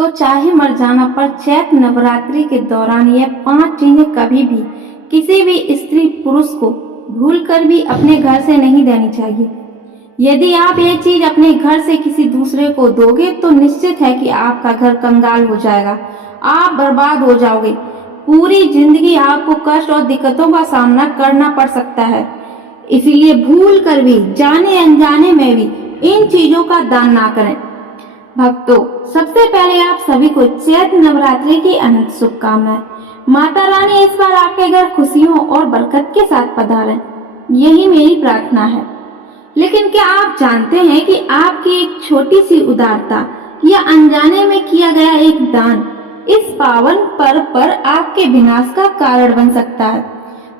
तो चाहे मर जाना पर चैत्र नवरात्रि के दौरान यह 5 चीजें कभी भी किसी भी स्त्री पुरुष को भूलकर भी अपने घर से नहीं देनी चाहिए। यदि आप ये चीज अपने घर से किसी दूसरे को दोगे तो निश्चित है कि आपका घर कंगाल हो जाएगा, आप बर्बाद हो जाओगे। पूरी जिंदगी आपको कष्ट और दिक्कतों का सामना करना पड़ सकता है। इसीलिए भूल कर भी, जाने अनजाने में भी इन चीजों का दान ना करें। भक्तों, सबसे पहले आप सभी को चैत्र नवरात्रि की अनंत शुभकामनाएं। माता रानी इस बार आपके घर खुशियों और बरकत के साथ पधारें, यही मेरी प्रार्थना है। लेकिन क्या आप जानते हैं कि आपकी एक छोटी सी उदारता या अनजाने में किया गया एक दान इस पावन पर्व पर आपके विनाश का कारण बन सकता है।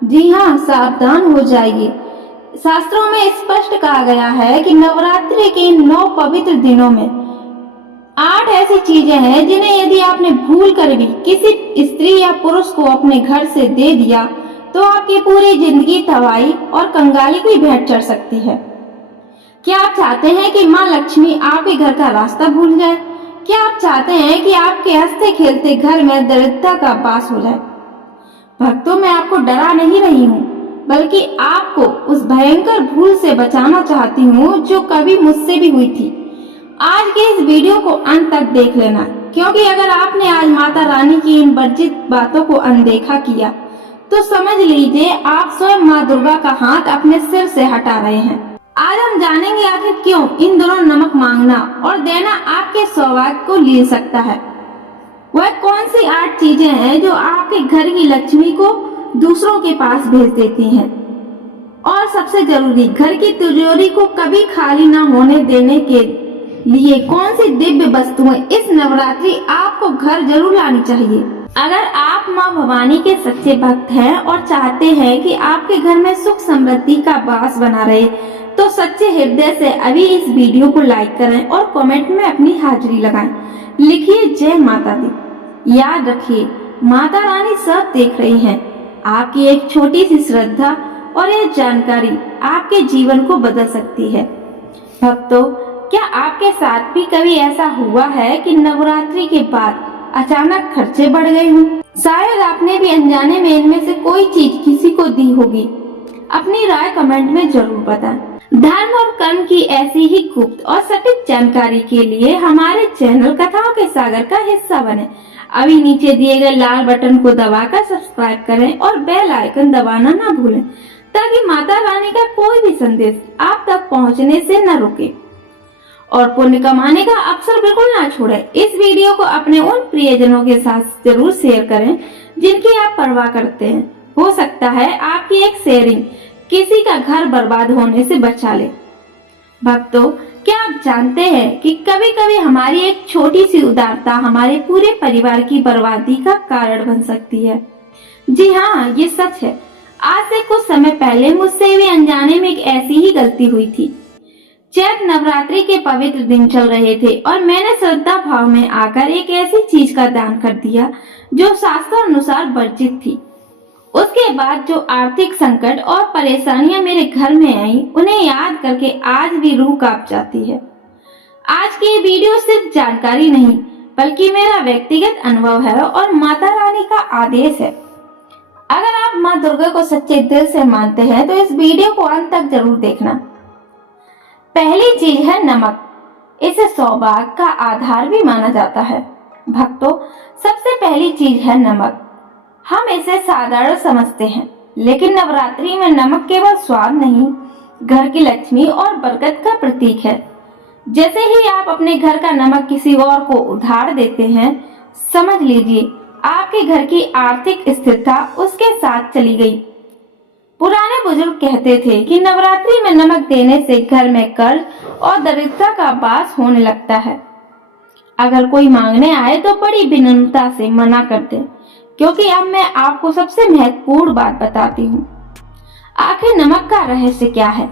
जी हाँ, सावधान हो जाइए। शास्त्रों में स्पष्ट कहा गया है कि नवरात्रि के इन 9 पवित्र दिनों में 8 ऐसी चीजें हैं जिन्हें यदि आपने भूल कर भी किसी स्त्री या पुरुष को अपने घर से दे दिया तो आपकी पूरी जिंदगी तबाही और कंगाली की भेंट चढ़ सकती है। क्या आप चाहते हैं कि माँ लक्ष्मी आपके घर का रास्ता भूल जाए? क्या आप चाहते हैं कि आपके हंसते खेलते घर में दरिद्रता का वास हो जाए? भक्तों, मैं आपको डरा नहीं रही हूँ, बल्कि आपको उस भयंकर भूल से बचाना चाहती हूँ जो कभी मुझसे भी हुई थी। आज के इस वीडियो को अंत तक देख लेना, क्योंकि अगर आपने आज माता रानी की इन वर्जित बातों को अनदेखा किया तो समझ लीजिए आप स्वयं माँ दुर्गा का हाथ अपने सिर से हटा रहे हैं। आज हम जानेंगे आखिर क्यों इन दिनों नमक मांगना और देना आपके सौभाग्य को लीन सकता है। वह कौन सी 8 चीजें हैं जो आपके घर की लक्ष्मी को दूसरों के पास भेज देती हैं। और सबसे जरूरी, घर की तिजोरी को कभी खाली न होने देने के लिए कौन सी दिव्य वस्तुएं इस नवरात्रि आपको घर जरूर लानी चाहिए। अगर आप माँ भवानी के सच्चे भक्त हैं और चाहते हैं कि आपके घर में सुख समृद्धि का वास बना रहे तो सच्चे हृदय से अभी इस वीडियो को लाइक करें और कमेंट में अपनी हाजिरी लगाएं। लिखिए जय माता दी। याद रखिए, माता रानी सब देख रही हैं। आपकी एक छोटी सी श्रद्धा और यह जानकारी आपके जीवन को बदल सकती है। भक्तों, क्या आपके साथ भी कभी ऐसा हुआ है कि नवरात्रि के बाद अचानक खर्चे बढ़ गए हों? शायद आपने भी अनजाने में इनमें से कोई चीज किसी को दी होगी। अपनी राय कमेंट में जरूर बताएं। धर्म और कर्म की ऐसी ही गुप्त और सटीक जानकारी के लिए हमारे चैनल कथाओं के सागर का हिस्सा बने। अभी नीचे दिए गए लाल बटन को दबाकर सब्सक्राइब करें और बेल आइकन दबाना ना भूलें, ताकि माता रानी का कोई भी संदेश आप तक पहुंचने से न रुके और पुण्य कमाने का अवसर बिल्कुल ना छोड़ें। इस वीडियो को अपने उन प्रियजनों के साथ जरूर शेयर करें जिनकी आप परवाह करते हैं। हो सकता है आपकी एक शेयरिंग किसी का घर बर्बाद होने से बचा ले। भक्तों, क्या आप जानते हैं कि कभी कभी हमारी एक छोटी सी उदारता हमारे पूरे परिवार की बर्बादी का कारण बन सकती है। जी हाँ, ये सच है। आज से कुछ समय पहले मुझसे भी अनजाने में एक ऐसी ही गलती हुई थी। चैत्र नवरात्रि के पवित्र दिन चल रहे थे और मैंने श्रद्धा भाव में आकर एक ऐसी चीज का दान कर दिया जो शास्त्र अनुसार वर्जित थी। उसके बाद जो आर्थिक संकट और परेशानियां मेरे घर में आई, उन्हें याद करके आज भी रूह कांप जाती है। आज की ये वीडियो सिर्फ जानकारी नहीं, बल्कि मेरा व्यक्तिगत अनुभव है और माता रानी का आदेश है। अगर आप माँ दुर्गा को सच्चे दिल से मानते हैं तो इस वीडियो को अंत तक जरूर देखना। पहली चीज है नमक। इसे सौभाग्य का आधार भी माना जाता है। भक्तों, सबसे पहली चीज है नमक। हम इसे साधारण समझते हैं, लेकिन नवरात्रि में नमक केवल स्वाद नहीं, घर की लक्ष्मी और बरकत का प्रतीक है। जैसे ही आप अपने घर का नमक किसी और को उधार देते हैं, समझ लीजिए आपके घर की आर्थिक स्थिरता उसके साथ चली गई। पुराने बुजुर्ग कहते थे कि नवरात्रि में नमक देने से घर में कर्ज और दरिद्रता का वास होने लगता है। अगर कोई मांगने आए तो बड़ी विनम्रता से मना कर दे, क्योंकि अब मैं आपको सबसे महत्वपूर्ण बात बताती हूँ। आखिर नमक का रहस्य क्या है?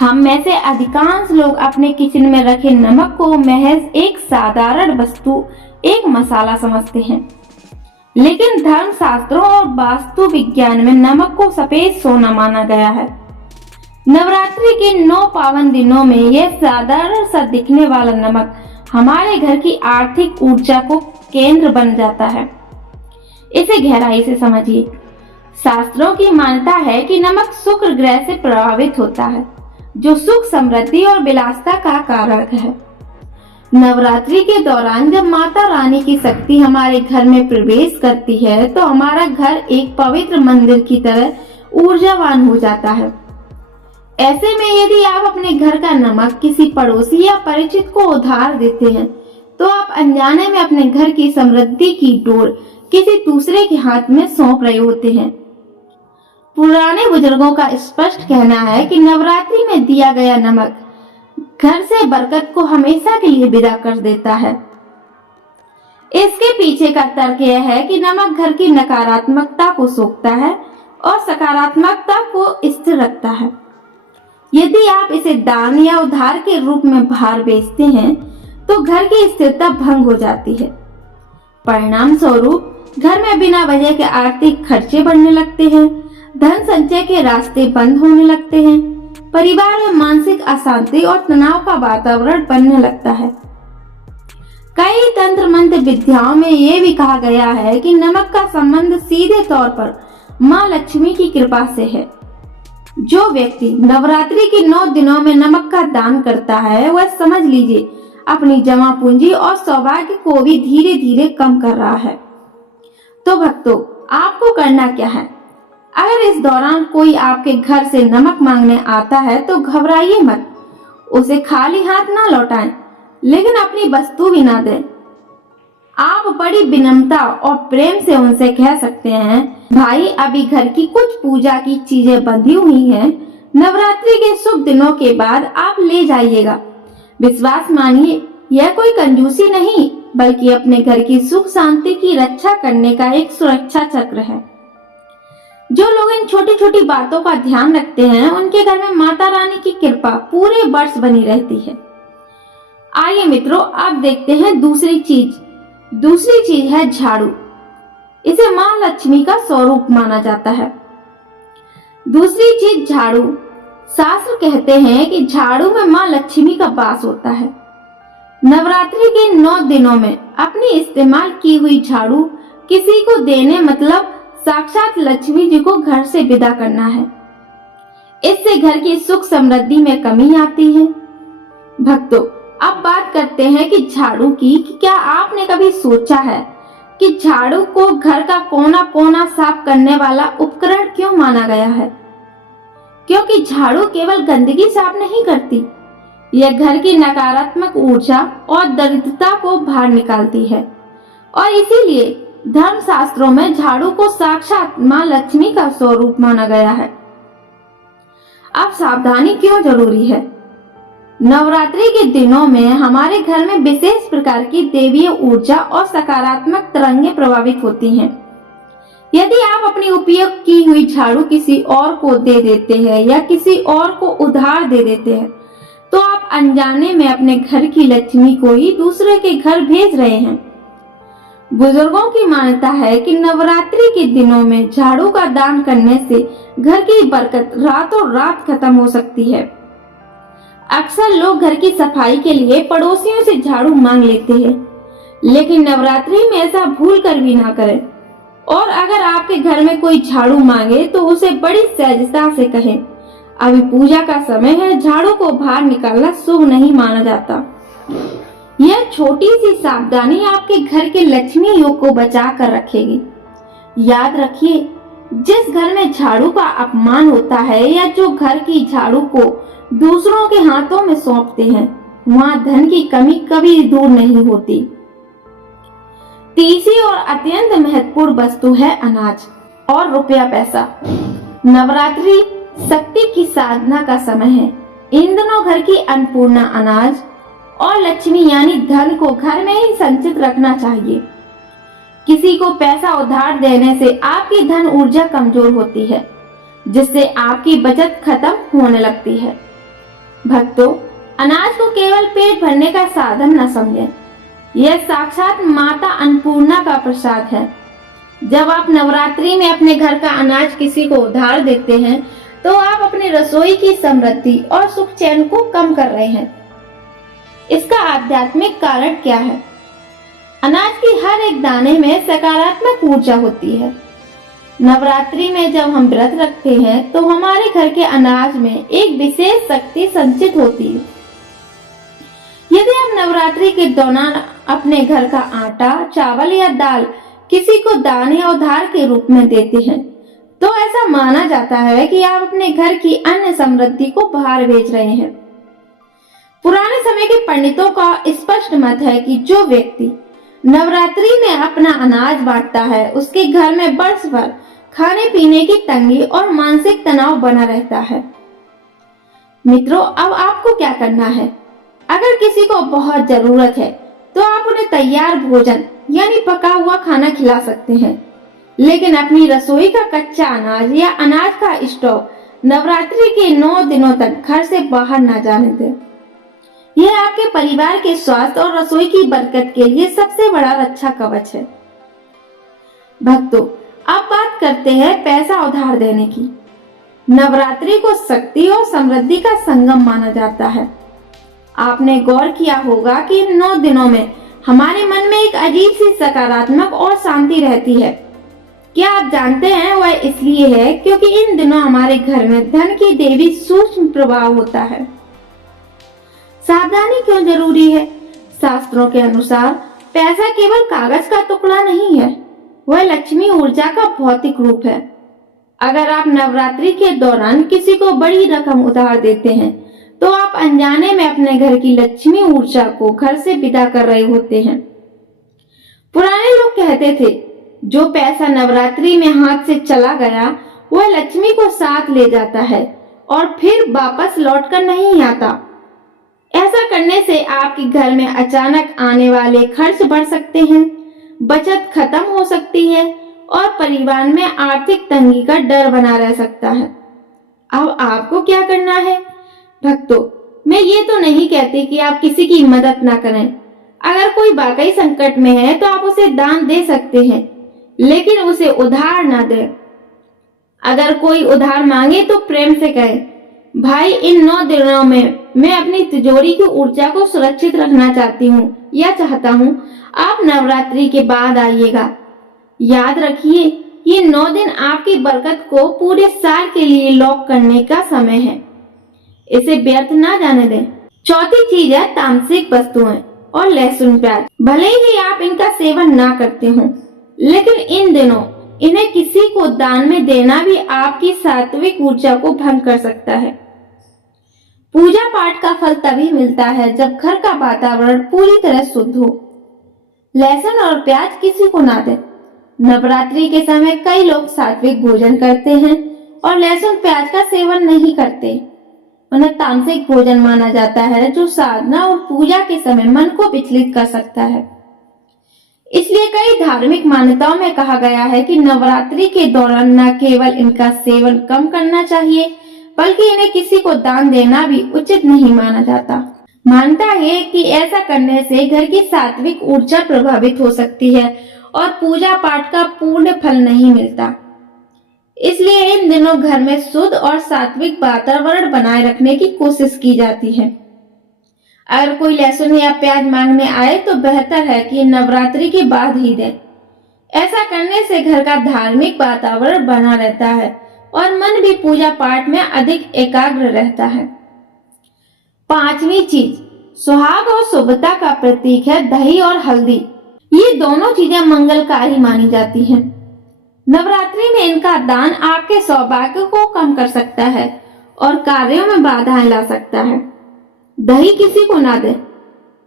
हम में से अधिकांश लोग अपने किचन में रखे नमक को महज एक साधारण वस्तु, एक मसाला समझते हैं, लेकिन धर्म शास्त्रों और वास्तु विज्ञान में नमक को सफेद सोना माना गया है। नवरात्रि के 9 पावन दिनों में यह साधारण सा दिखने वाला नमक हमारे घर की आर्थिक ऊर्जा को केंद्र बन जाता है। इसे गहराई से समझिए। शास्त्रों की मान्यता है कि नमक शुक्र ग्रह से प्रभावित होता है, जो सुख, समृद्धि और विलासिता का कारक है। नवरात्रि के दौरान जब माता रानी की शक्ति हमारे घर में प्रवेश करती है, तो हमारा घर एक पवित्र मंदिर की तरह ऊर्जावान हो जाता है। ऐसे में यदि आप अपने घर का नमक किसी पड़ोसी या परिचित को उधार देते हैं, तो आप अनजाने में अपने घर की समृद्धि की डोर किसी दूसरे के हाथ में सौंप रहे होते हैं। पुराने बुजुर्गों का स्पष्ट कहना है कि नवरात्रि में दिया गया नमक घर से बरकत को हमेशा के लिए विदा कर देता है। इसके पीछे का तर्क यह है कि नमक घर की नकारात्मकता को सोखता है और सकारात्मकता को स्थिर रखता है। यदि आप इसे दान या उधार के रूप में बाहर बेचते हैं, तो घर की स्थिरता भंग हो जाती है। परिणाम स्वरूप घर में बिना वजह के आर्थिक खर्चे बढ़ने लगते हैं, धन संचय के रास्ते बंद होने लगते हैं, परिवार में मानसिक अशांति और तनाव का वातावरण बनने लगता है। कई तंत्र मंत्र विद्याओं में यह भी कहा गया है कि नमक का संबंध सीधे तौर पर माँ लक्ष्मी की कृपा से है। जो व्यक्ति नवरात्रि के 9 दिनों में नमक का दान करता है, वह समझ लीजिए अपनी जमा पूंजी और सौभाग्य को भी धीरे धीरे कम कर रहा है। तो भक्तों, आपको करना क्या है? अगर इस दौरान कोई आपके घर से नमक मांगने आता है, तो घबराइए मत। उसे खाली हाथ ना लौटाएं, लेकिन अपनी वस्तु भी ना दें। आप बड़ी विनम्रता और प्रेम से उनसे कह सकते हैं, भाई अभी घर की कुछ पूजा की चीजें बंधी हुई हैं, नवरात्रि के शुभ दिनों के बाद आप ले जाइएगा। विश्वास मानिए, यह कोई कंजूसी नहीं, बल्कि अपने घर की सुख शांति की रक्षा करने का एक सुरक्षा चक्र है। जो लोग इन छोटी छोटी बातों का ध्यान रखते हैं, उनके घर में माता रानी की कृपा पूरे वर्ष बनी रहती है। आइए मित्रों, अब देखते हैं दूसरी चीज है झाड़ू। इसे माँ लक्ष्मी का स्वरूप माना जाता है। दूसरी चीज झाड़ू। शास्त्र कहते हैं कि झाड़ू में माँ लक्ष्मी का वास होता है। नवरात्रि के 9 दिनों में अपनी इस्तेमाल की हुई झाड़ू किसी को देने मतलब साक्षात लक्ष्मी जी को घर से विदा करना है। इससे घर की सुख समृद्धि में कमी आती है। भक्तों, अब बात करते हैं कि झाड़ू की। कि क्या आपने कभी सोचा है कि झाड़ू को घर का कोना कोना साफ करने वाला उपकरण क्यों माना गया है? क्योंकि झाड़ू केवल गंदगी साफ नहीं करती, यह घर की नकारात्मक ऊर्जा और दरिद्रता को बाहर निकालती है। और इसीलिए धर्म शास्त्रों में झाड़ू को साक्षात माँ लक्ष्मी का स्वरूप माना गया है। अब सावधानी क्यों जरूरी है? नवरात्रि के दिनों में हमारे घर में विशेष प्रकार की देवीय ऊर्जा और सकारात्मक तरंगें प्रभावित होती हैं। यदि आप अपनी उपयोग की हुई झाड़ू किसी और को दे देते हैं या किसी और को उधार दे देते हैं, तो आप अनजाने में अपने घर की लक्ष्मी को ही दूसरे के घर भेज रहे हैं। बुजुर्गों की मान्यता है कि नवरात्रि के दिनों में झाड़ू का दान करने से घर की बरकत रातों रात खत्म हो सकती है। अक्सर लोग घर की सफाई के लिए पड़ोसियों से झाड़ू मांग लेते हैं, लेकिन नवरात्रि में ऐसा भूल कर भी ना करें। और अगर आपके घर में कोई झाड़ू मांगे तो उसे बड़ी सहजता से कहें, अभी पूजा का समय है, झाड़ू को बाहर निकालना शुभ नहीं माना जाता। यह छोटी सी सावधानी आपके घर के लक्ष्मी योग को बचा कर रखेगी। याद रखिए, जिस घर में झाड़ू का अपमान होता है या जो घर की झाड़ू को दूसरों के हाथों में सौंपते हैं, वहां धन की कमी कभी दूर नहीं होती। तीसरी और अत्यंत महत्वपूर्ण वस्तु है अनाज और रुपया पैसा। नवरात्रि शक्ति की साधना का समय है। इन दिनों घर की अन्नपूर्णा अनाज और लक्ष्मी यानी धन को घर में ही संचित रखना चाहिए। किसी को पैसा उधार देने से आपकी धन ऊर्जा कमजोर होती है, जिससे आपकी बचत खत्म होने लगती है। भक्तों, अनाज को केवल पेट भरने का साधन न समझें, यह साक्षात माता अन्नपूर्णा का प्रसाद है। जब आप नवरात्रि में अपने घर का अनाज किसी को उधार देते हैं, तो आप अपनी रसोई की समृद्धि और सुख चैन को कम कर रहे हैं। इसका आध्यात्मिक कारण क्या है? अनाज की हर एक दाने में सकारात्मक ऊर्जा होती है। नवरात्रि में जब हम व्रत रखते हैं तो हमारे घर के अनाज में एक विशेष शक्ति संचित होती है। यदि आप नवरात्रि के दौरान अपने घर का आटा, चावल या दाल किसी को दान या उधार के रूप में देते हैं तो ऐसा माना जाता है कि आप अपने घर की अन्य समृद्धि को बाहर भेज रहे हैं। पुराने समय के पंडितों का स्पष्ट मत है कि जो व्यक्ति नवरात्रि में अपना अनाज बांटता है उसके घर में वर्ष भर खाने पीने की तंगी और मानसिक तनाव बना रहता है। मित्रों, अब आपको क्या करना है? अगर किसी को बहुत जरूरत है तो आप उन्हें तैयार भोजन यानी पका हुआ खाना खिला सकते हैं, लेकिन अपनी रसोई का कच्चा अनाज या अनाज का स्टॉक नवरात्रि के 9 दिनों तक घर से बाहर न जाने दें। यह आपके परिवार के स्वास्थ्य और रसोई की बरकत के लिए सबसे बड़ा रक्षा कवच है। भक्तों, अब बात करते हैं पैसा उधार देने की। नवरात्रि को शक्ति और समृद्धि का संगम माना जाता है। आपने गौर किया होगा कि इन 9 दिनों में हमारे मन में एक अजीब सी सकारात्मक और शांति रहती है। क्या आप जानते हैं वह इसलिए है क्योंकि इन दिनों हमारे घर में धन की देवी सूक्ष्म प्रवाह होता है। सावधानी क्यों जरूरी है? शास्त्रों के अनुसार पैसा केवल कागज का टुकड़ा नहीं है, वह लक्ष्मी ऊर्जा का भौतिक रूप है। अगर आप नवरात्रि के दौरान किसी को बड़ी रकम उधार देते हैं तो आप अनजाने में अपने घर की लक्ष्मी ऊर्जा को घर से विदा कर रहे होते हैं। पुराने लोग कहते थे, जो पैसा नवरात्रि में हाथ से चला गया वह लक्ष्मी को साथ ले जाता है और फिर वापस लौटकर नहीं आता। ऐसा करने से आपके घर में अचानक आने वाले खर्च बढ़ सकते हैं, बचत खत्म हो सकती है और परिवार में आर्थिक तंगी का डर बना रह सकता है। अब आपको क्या करना है? भक्तों, मैं ये तो नहीं कहती कि आप किसी की मदद ना करें। अगर कोई वाकई संकट में है तो आप उसे दान दे सकते हैं, लेकिन उसे उधार ना दें। अगर कोई उधार मांगे तो प्रेम से कहें, भाई इन 9 दिनों में मैं अपनी तिजोरी की ऊर्जा को सुरक्षित रखना चाहती हूँ या चाहता हूँ, आप नवरात्रि के बाद आइएगा। याद रखिए, ये 9 दिन आपकी बरकत को पूरे साल के लिए लॉक करने का समय है, इसे व्यर्थ ना जाने दें। चौथी चीज है तामसिक वस्तुएं और लहसुन प्याज। भले ही आप इनका सेवन ना करते हो, लेकिन इन दिनों इन्हें किसी को दान में देना भी आपकी सात्विक ऊर्जा को भंग कर सकता है। पूजा पाठ का फल तभी मिलता है जब घर का वातावरण पूरी तरह शुद्ध हो। लहसुन और प्याज किसी को ना दें। नवरात्रि के समय कई लोग सात्विक भोजन करते हैं और लहसुन प्याज का सेवन नहीं करते। उन्हें तामसिक भोजन माना जाता है जो साधना और पूजा के समय मन को विचलित कर सकता है। इसलिए कई धार्मिक मान्यताओं में कहा गया है कि नवरात्रि के दौरान न केवल इनका सेवन कम करना चाहिए, बल्कि इन्हें किसी को दान देना भी उचित नहीं माना जाता। मानता है कि ऐसा करने से घर की सात्विक ऊर्जा प्रभावित हो सकती है और पूजा पाठ का पूर्ण फल नहीं मिलता। इसलिए इन दिनों घर में शुद्ध और सात्विक वातावरण बनाए रखने की कोशिश की जाती है। अगर कोई लहसुन या प्याज मांगने आए तो बेहतर है कि नवरात्रि के बाद ही दें। ऐसा करने से घर का धार्मिक वातावरण बना रहता है और मन भी पूजा पाठ में अधिक एकाग्र रहता है। 5वीं चीज, सुहाग और शुभता का प्रतीक है दही और हल्दी। ये दोनों चीजें मंगलकारी मानी जाती हैं। नवरात्रि में इनका दान आपके सौभाग्य को कम कर सकता है और कार्यों में बाधाएं ला सकता है। दही किसी को ना दें।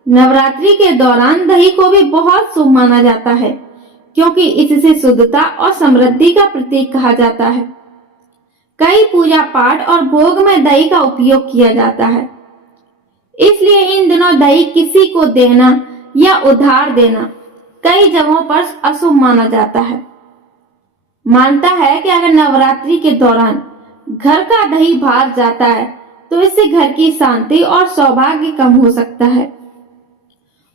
नवरात्रि के दौरान दही को भी बहुत शुभ माना जाता है, क्योंकि इससे शुद्धता और समृद्धि का प्रतीक कहा जाता है। कई पूजा पाठ और भोग में दही का उपयोग किया जाता है। इसलिए इन दिनों दही किसी को देना या उधार देना कई जगहों पर अशुभ माना जाता है। मानता है कि अगर नवरात्रि के दौरान घर का दही बाहर जाता है तो इससे घर की शांति और सौभाग्य कम हो सकता है।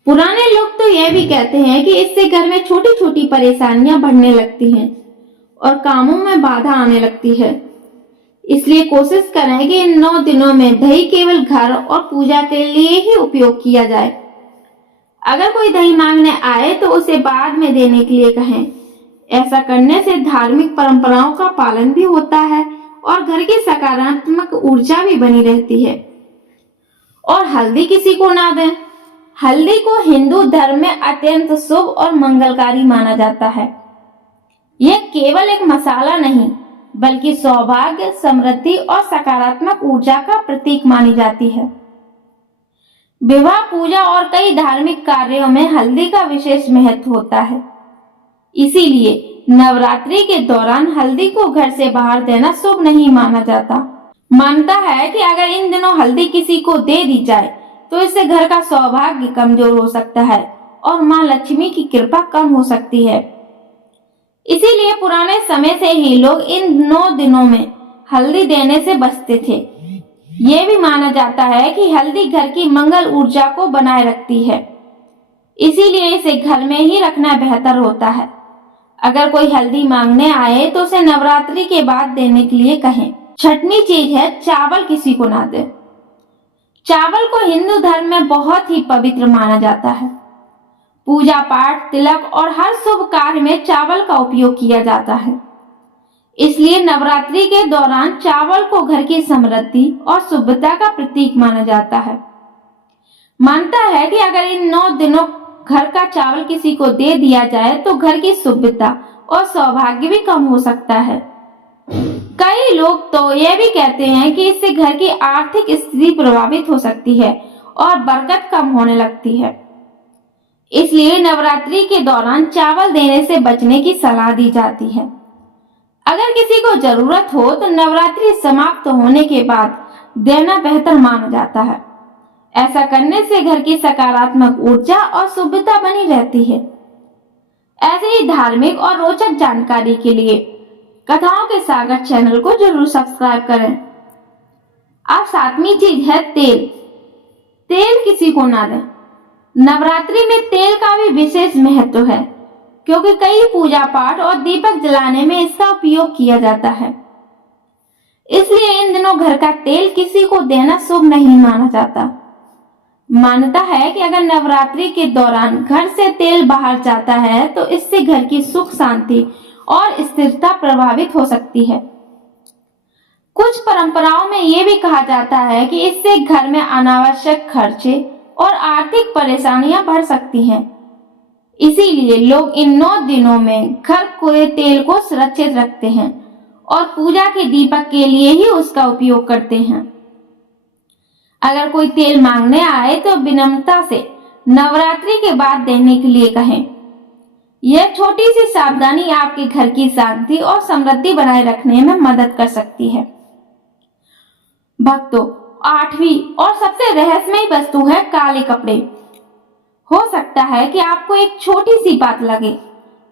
पुराने लोग तो यह भी कहते हैं कि इससे घर में छोटी छोटी परेशानियां बढ़ने लगती हैं और कामों में बाधा आने लगती है। इसलिए कोशिश करें कि इन 9 दिनों में दही केवल घर और पूजा के लिए ही उपयोग किया जाए। अगर कोई दही मांगने आए तो उसे बाद में देने के लिए कहें। ऐसा करने से धार्मिक परंपराओं का पालन भी होता है और घर की सकारात्मक ऊर्जा भी बनी रहती है। और हल्दी किसी को ना दें। हल्दी को हिंदू धर्म में अत्यंत शुभ और मंगलकारी माना जाता है। यह केवल एक मसाला नहीं बल्कि सौभाग्य, समृद्धि और सकारात्मक ऊर्जा का प्रतीक मानी जाती है। विवाह, पूजा और कई धार्मिक कार्यों में हल्दी का विशेष महत्व होता है। इसीलिए नवरात्रि के दौरान हल्दी को घर से बाहर देना शुभ नहीं माना जाता। मानता है कि अगर इन दिनों हल्दी किसी को दे दी जाए तो इससे घर का सौभाग्य कमजोर हो सकता है और मां लक्ष्मी की कृपा कम हो सकती है। इसीलिए पुराने समय से ही लोग इन 9 दिनों में हल्दी देने से बचते थे। ये भी माना जाता है कि हल्दी घर की मंगल ऊर्जा को बनाए रखती है, इसीलिए इसे घर में ही रखना बेहतर होता है। अगर कोई हल्दी मांगने आए तो उसे नवरात्रि के बाद देने के लिए कहें। छठवीं चीज है चावल किसी को ना दे। चावल को हिंदू धर्म में बहुत ही पवित्र माना जाता है। पूजा पाठ, तिलक और हर शुभ कार्य में चावल का उपयोग किया जाता है। इसलिए नवरात्रि के दौरान चावल को घर की समृद्धि और शुभता का प्रतीक माना जाता है। मानता है कि अगर इन 9 दिनों घर का चावल किसी को दे दिया जाए तो घर की शुभता और सौभाग्य भी कम हो सकता है। कई लोग तो यह भी कहते हैं कि इससे घर की आर्थिक स्थिति प्रभावित हो सकती है और बरकत कम होने लगती है। इसलिए नवरात्रि के दौरान चावल देने से बचने की सलाह दी जाती है। अगर किसी को जरूरत हो तो नवरात्रि समाप्त होने के बाद देना बेहतर माना जाता है। ऐसा करने से घर की सकारात्मक ऊर्जा और शुभता बनी रहती है। ऐसे ही धार्मिक और रोचक जानकारी के लिए कथाओं के सागर चैनल को जरूर सब्सक्राइब करें। अब 7वीं चीज है तेल। तेल किसी को ना दें। नवरात्रि में तेल का भी विशेष महत्व है क्योंकि कई पूजा पाठ और दीपक जलाने में इसका उपयोग किया जाता है। इसलिए इन दिनों घर का तेल किसी को देना शुभ नहीं माना जाता। मान्यता है कि अगर नवरात्रि के दौरान घर से तेल बाहर जाता है तो इससे घर की सुख शांति और स्थिरता प्रभावित हो सकती है। कुछ परंपराओं में यह भी कहा जाता है कि इससे घर में अनावश्यक खर्चे और आर्थिक परेशानियां बढ़ सकती हैं। इसीलिए लोग इन 9 दिनों में घर के तेल को सुरक्षित रखते हैं और पूजा के दीपक के लिए ही उसका उपयोग करते हैं। अगर कोई तेल मांगने आए तो विनम्रता से नवरात्रि के बाद देने के लिए कहें। यह छोटी सी सावधानी आपके घर की शांति और समृद्धि बनाए रखने में मदद कर सकती है। भक्तों, 8वीं और सबसे रहस्यमयी वस्तु है काले कपड़े। हो सकता है कि आपको एक छोटी सी बात लगे,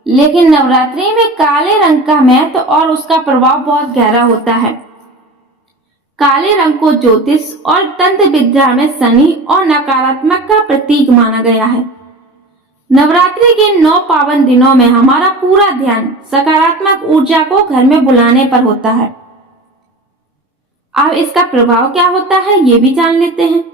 लेकिन नवरात्रि में काले रंग का महत्व और उसका प्रभाव बहुत गहरा होता है। काले रंग को ज्योतिष और तंत्र विद्या में शनि और नकारात्मक का प्रतीक माना गया है। नवरात्रि के 9 पावन दिनों में हमारा पूरा ध्यान सकारात्मक ऊर्जा को घर में बुलाने पर होता है। अब इसका प्रभाव क्या होता है ये भी जान लेते हैं।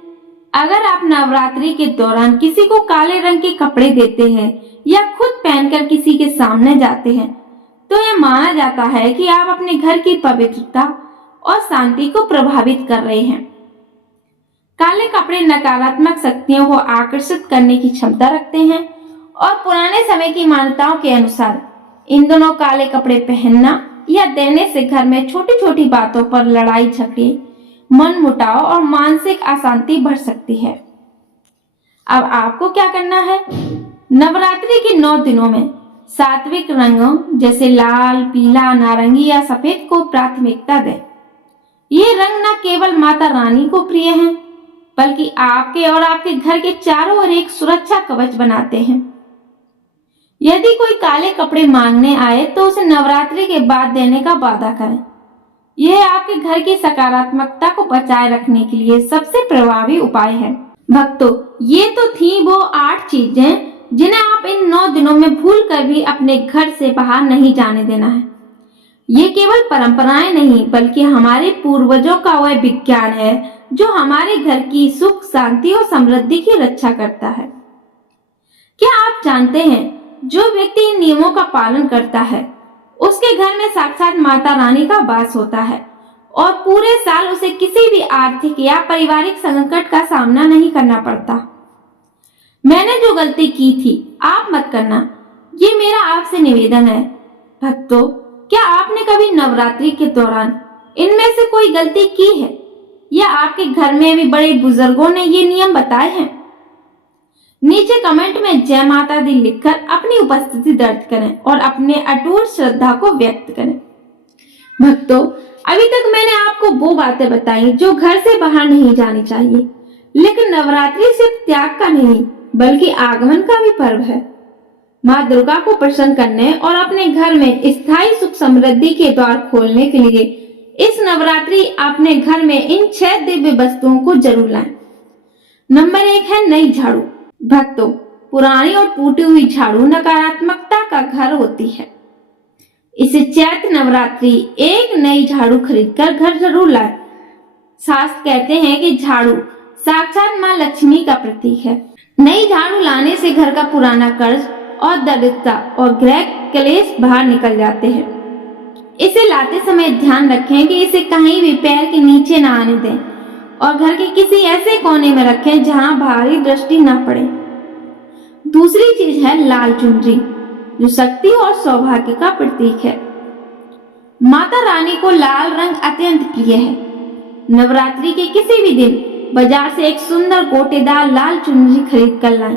अगर आप नवरात्रि के दौरान किसी को काले रंग के कपड़े देते हैं या खुद पहनकर किसी के सामने जाते हैं तो यह माना जाता है कि आप अपने घर की पवित्रता और शांति को प्रभावित कर रहे हैं। काले कपड़े नकारात्मक शक्तियों को आकर्षित करने की क्षमता रखते हैं और पुराने समय की मान्यताओं के अनुसार इन दोनों काले कपड़े पहनना या देने से घर में छोटी छोटी बातों पर लड़ाई झगड़े, मनमुटाव और मानसिक अशांति बढ़ सकती है। अब आपको क्या करना है? नवरात्रि के 9 दिनों में सात्विक रंगों जैसे लाल, पीला, नारंगी या सफेद को प्राथमिकता दें। ये रंग न केवल माता रानी को प्रिय हैं, बल्कि आपके और आपके घर के चारों ओर एक सुरक्षा कवच बनाते हैं। यदि कोई काले कपड़े मांगने आए तो उसे नवरात्रि के बाद देने का वादा करें। यह आपके घर की सकारात्मकता को बचाए रखने के लिए सबसे प्रभावी उपाय है। भक्तों, ये तो थी वो 8 चीजें जिन्हें आप इन 9 दिनों में भूल कर भी अपने घर से बाहर नहीं जाने देना है। ये केवल परंपराएं नहीं बल्कि हमारे पूर्वजों का वह विज्ञान है जो हमारे घर की सुख, शांति और समृद्धि की रक्षा करता है। क्या आप जानते हैं, जो व्यक्ति इन नियमों का पालन करता है उसके घर में साक्षात माता रानी का वास होता है और पूरे साल उसे किसी भी आर्थिक या पारिवारिक संकट का सामना नहीं करना पड़ता। मैंने जो गलती की थी आप मत करना, ये मेरा आपसे निवेदन है। भक्तों, क्या आपने कभी नवरात्रि के दौरान इनमें से कोई गलती की है या आपके घर में भी बड़े बुजुर्गों ने ये नियम बताए हैं? नीचे कमेंट में जय माता दी लिखकर अपनी उपस्थिति दर्ज करें और अपने अटूट श्रद्धा को व्यक्त करें। भक्तों, अभी तक मैंने आपको वो बातें बताई जो घर से बाहर नहीं जानी चाहिए, लेकिन नवरात्रि सिर्फ त्याग का नहीं बल्कि आगमन का भी पर्व है। माँ दुर्गा को प्रसन्न करने और अपने घर में स्थायी सुख समृद्धि के द्वार खोलने के लिए इस नवरात्रि अपने घर में इन 6 दिव्य वस्तुओं को जरूर लाएं। नंबर 1 है नई झाड़ू। भक्तों, पुरानी और टूटी हुई झाड़ू नकारात्मकता का घर होती है। इसे चैत्र नवरात्रि एक नई झाड़ू खरीदकर घर जरूर लाएं। शास्त्र कहते हैं कि झाड़ू साक्षात माँ लक्ष्मी का प्रतीक है। नई झाड़ू लाने से घर का पुराना कर्ज और दरिद्रता और ग्रह क्लेश बाहर निकल जाते हैं। इसे लाते समय ध्यान रखें कि इसे कहीं भी पैर के नीचे न आने दें और घर के किसी ऐसे कोने में रखें जहां बाहरी दृष्टि न पड़े। दूसरी चीज है लाल चुनरी, जो शक्ति और सौभाग्य का प्रतीक है। माता रानी को लाल रंग अत्यंत प्रिय है। नवरात्रि के किसी भी दिन बाजार से एक सुंदर गोटेदार लाल चुनरी खरीद कर लाएं।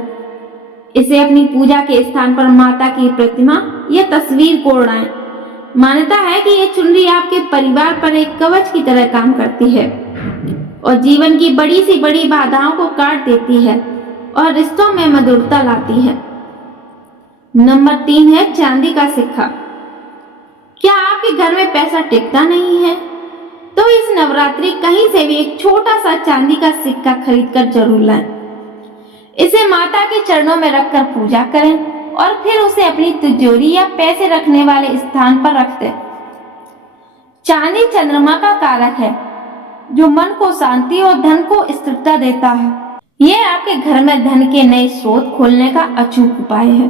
इसे अपनी पूजा के स्थान पर माता की प्रतिमा या तस्वीर को ओढ़ाएं। मान्यता है कि यह चुनरी आपके परिवार पर एक कवच की तरह काम करती है और जीवन की बड़ी से बड़ी बाधाओं को काट देती है और रिश्तों में मधुरता लाती है। नंबर 3 है चांदी का सिक्का। क्या आपके घर में पैसा टिकता नहीं है? तो इस नवरात्रि कहीं से भी एक छोटा सा चांदी का सिक्का खरीद कर जरूर लाएं। इसे माता के चरणों में रखकर पूजा करें और फिर उसे अपनी तिजोरी या पैसे रखने वाले स्थान पर रख दें। चांदी चंद्रमा का कारक है, जो मन को शांति और धन को स्थिरता देता है। यह आपके घर में धन के नए स्रोत खोलने का अचूक उपाय है।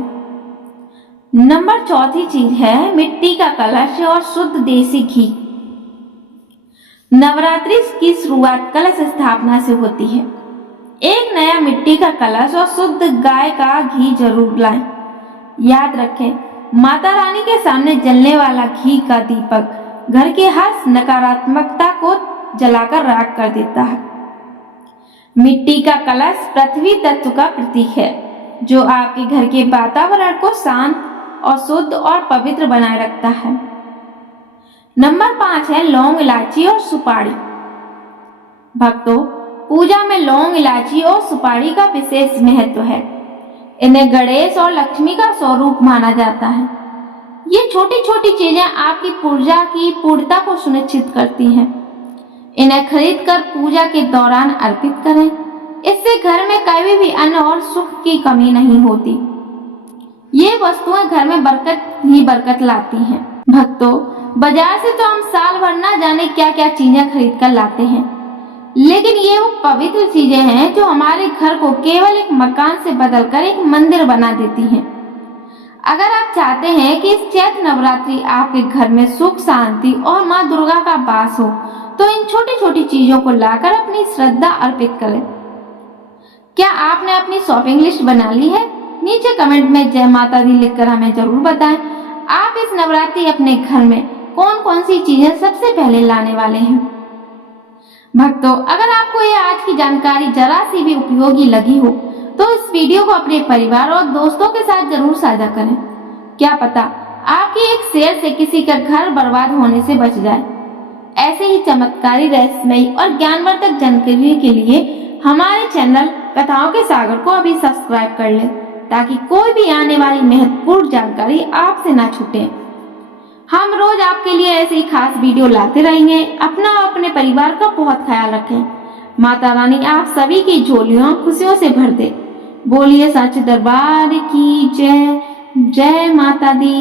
नंबर 4 चीज है मिट्टी का कलश और शुद्ध देसी घी। नवरात्रि की शुरुआत कलश स्थापना से होती है। एक नया मिट्टी का कलश और शुद्ध गाय का घी जरूर लाएं। याद रखें, माता रानी के सामने जलने वाला घी का दीपक घर के हर नकारात्मकता को जलाकर राख कर देता है। मिट्टी का कलश पृथ्वी तत्व का प्रतीक है, जो आपके घर के वातावरण को शांत और शुद्ध और पवित्र बनाए रखता है। नंबर 5 है लौंग, इलायची और सुपारी। भक्तों, पूजा में लौंग, इलायची और सुपारी का विशेष महत्व है। इन्हें गणेश और लक्ष्मी का स्वरूप माना जाता है। ये छोटी छोटी चीजें आपकी पूजा की पूर्णता को सुनिश्चित करती हैं। इन्हें खरीद कर पूजा के दौरान अर्पित करें। इससे घर में कभी भी अन्न और सुख की कमी नहीं होती। ये वस्तुएं घर में बरकत ही बरकत लाती हैं। भक्तों, बाजार से तो हम साल भर ना जाने क्या क्या चीजें खरीद कर लाते हैं, लेकिन ये वो पवित्र चीजें हैं जो हमारे घर को केवल एक मकान से बदलकर एक मंदिर बना देती हैं। अगर आप चाहते हैं कि इस चैत्र नवरात्रि आपके घर में सुख, शांति और माँ दुर्गा का वास हो, तो इन छोटी छोटी चीजों को लाकर अपनी श्रद्धा अर्पित करें। क्या आपने अपनी शॉपिंग लिस्ट बना ली है? नीचे कमेंट में जय माता दी लिखकर हमें जरूर बताएं। आप इस नवरात्रि अपने घर में कौन कौन सी चीजें सबसे पहले लाने वाले हैं? भक्तों, अगर आपको ये आज की जानकारी जरा सी भी उपयोगी लगी हो तो इस वीडियो को अपने परिवार और दोस्तों के साथ जरूर साझा करें। क्या पता आपकी एक शेयर से किसी का घर बर्बाद होने से बच जाए। ऐसे ही चमत्कारी, रहस्यमयी और ज्ञानवर्धक जानकारी के लिए हमारे चैनल कथाओं के सागर को अभी सब्सक्राइब कर लें, ताकि कोई भी आने वाली महत्वपूर्ण जानकारी आपसे ना छूटे। हम रोज आपके लिए ऐसे ही खास वीडियो लाते रहेंगे। अपना और अपने परिवार का बहुत ख्याल रखें। माता रानी आप सभी की झोलियों खुशियों से भर दे। बोलिए सच्चे दरबार की जय। जय माता दी।